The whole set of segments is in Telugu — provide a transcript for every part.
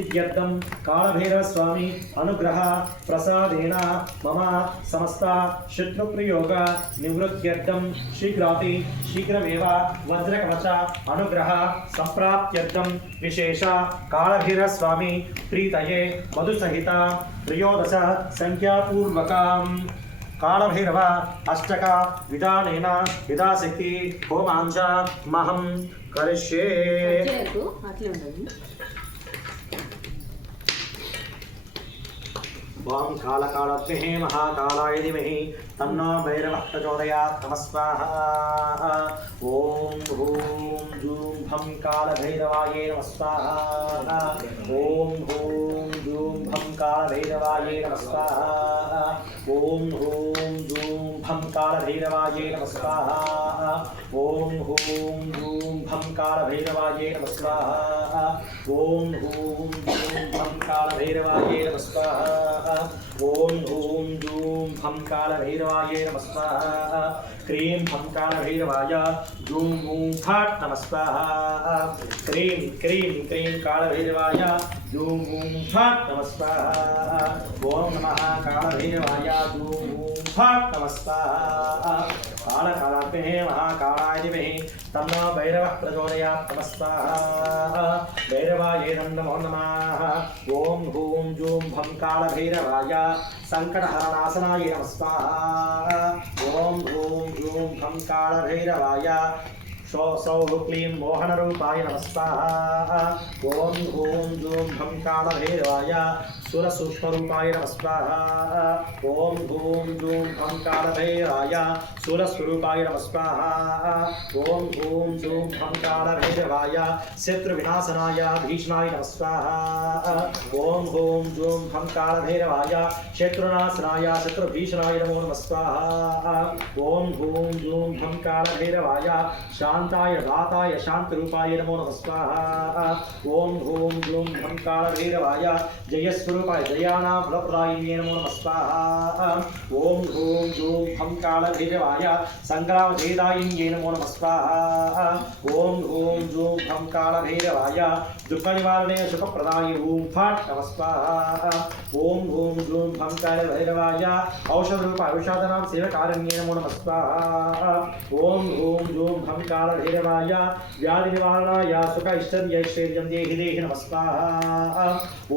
ఇత్యర్థం కాళభైరవస్వామి అనుగ్రహ ప్రసాదేన మమ సమస్త శత్రుప్రయోగ నివృత్త్యర్థం శీఘ్రాతి శీఘ్రమేవ వజ్రకవచ అనుగ్రహ సంప్రాప్త్యర్థం విశేష కాళభైరవస్వామి ప్రీతయే మధుసహిత త్రయోదశ సంఖ్యాపూర్వకం. కాళభైరవ అష్టక విధానేన విధాశక్తి హోమాంజ మహం కలిష్యే చేయకు, అట్లే ఉండదు వాం కాళకాళద్విహే మహాకాళాయ ధిమహి తన్నో భైరవః ప్రచోదయాత్ నమః స్వాహా ఓం హూం జూం భం కాళభైరవాయే నమః స్వాహా ఓం హూం జూం భం కాళభైరవాయే నమః స్వాహా ఓం హూం జూం భం కాళభైరవాయే నమః స్వాహా ఓం హూం జూం భం కాళభైరవాయే నమః స్వాహా ఓం హూం జూం భం కాళభైరవాయే నమః స్వాహా ఓం హూం జూం భం కాళభైరవాయే నమః స్వాహా క్రీం భం కాళభైరవాయ జూం ఊం ఫాట్ నమః స్వాహా క్రీం క్రీం క్రీం కాళభైరవాయ జూం ఊం ఫాట్ నమః స్వాహా ఓం నమః. కాళభైరవాయ జూం ఊం ఫాట్ నమః స్వాహా కాళకాళాగ్నే మహాకాళాయ ధిమహి తన్నో భైరవः ప్రచోదయాత్ నమః స్వాహా భైరవాయ నమో నమః ఓం హూం జూం భం కాళభైరవాయ సంకటహరణాసనాయ నమః స్వాహా ఓం హూం జూం భం కాళభైరవాయ సౌ సౌః క్లీం మోహనరూపాయ నమః స్వాహా ఓం హూం జూం భం కాళభైరవాయ సురసూక్ష్మరూపాయ నమః స్వాహా ఓం హూం జూం భం కాళభైరవాయ సురస్వరూపాయ నమః స్వాహా ఓం హూం జూం భం కాళభైరవాయ శత్రువినాశనాయ భీష్ణాయ నమః స్వాహా ఓం హూం జూం భం కాళభైరవాయ శత్రునాశనాయ శత్రుభీషణాయ నమో నమః ఓం జూం భం నమో నమః ఓం హూం జూం భం కాళభైరవాయ జయస్వరూపాయ నమో నమః ఓం హూం జూం భం కాళభైరవాయ సంగ్రామ దుఃఖ నివారణే సుఖప్రదాయ ఓం ఫాట్ నమస్వాహ ఓం జూం భం కాళభైరవాయ ఔషధ రూప సేవకారణ్యే నమో నమస్వాహ ఓం జూం భం కాళభైరవాయ వ్యాధి నివారణాయ సుఖ ఇష్టైశ్వర్యం దేహి దేహి నమస్వాహ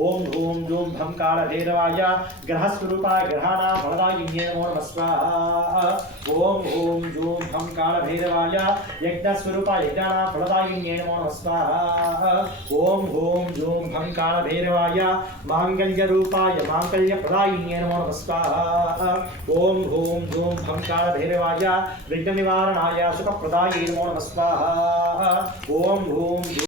ఓం జూం భం కాళభైరవాయ గ్రహస్వరూపాయ గ్రహాణా ఫలదాయిన్యే నమో నమః స్వాహా ఓం హూం జూం భం కాళభైరవాయ యజ్ఞస్వరూపాయ యజ్ఞానా ఫలదాయిన్యే నమో నమః స్వాహా ఓం హూం జూం భం కాళభైరవాయ మాంగళ్యరూపాయ మాంగళ్యప్రదాయిన్యే నమో నమః స్వాహా ఓం హూం జూం భం కాళభైరవాయ విఘ్న నివారణాయ సుఖప్రదాయ నమో నమః స్వాహా ఓం హూం జూం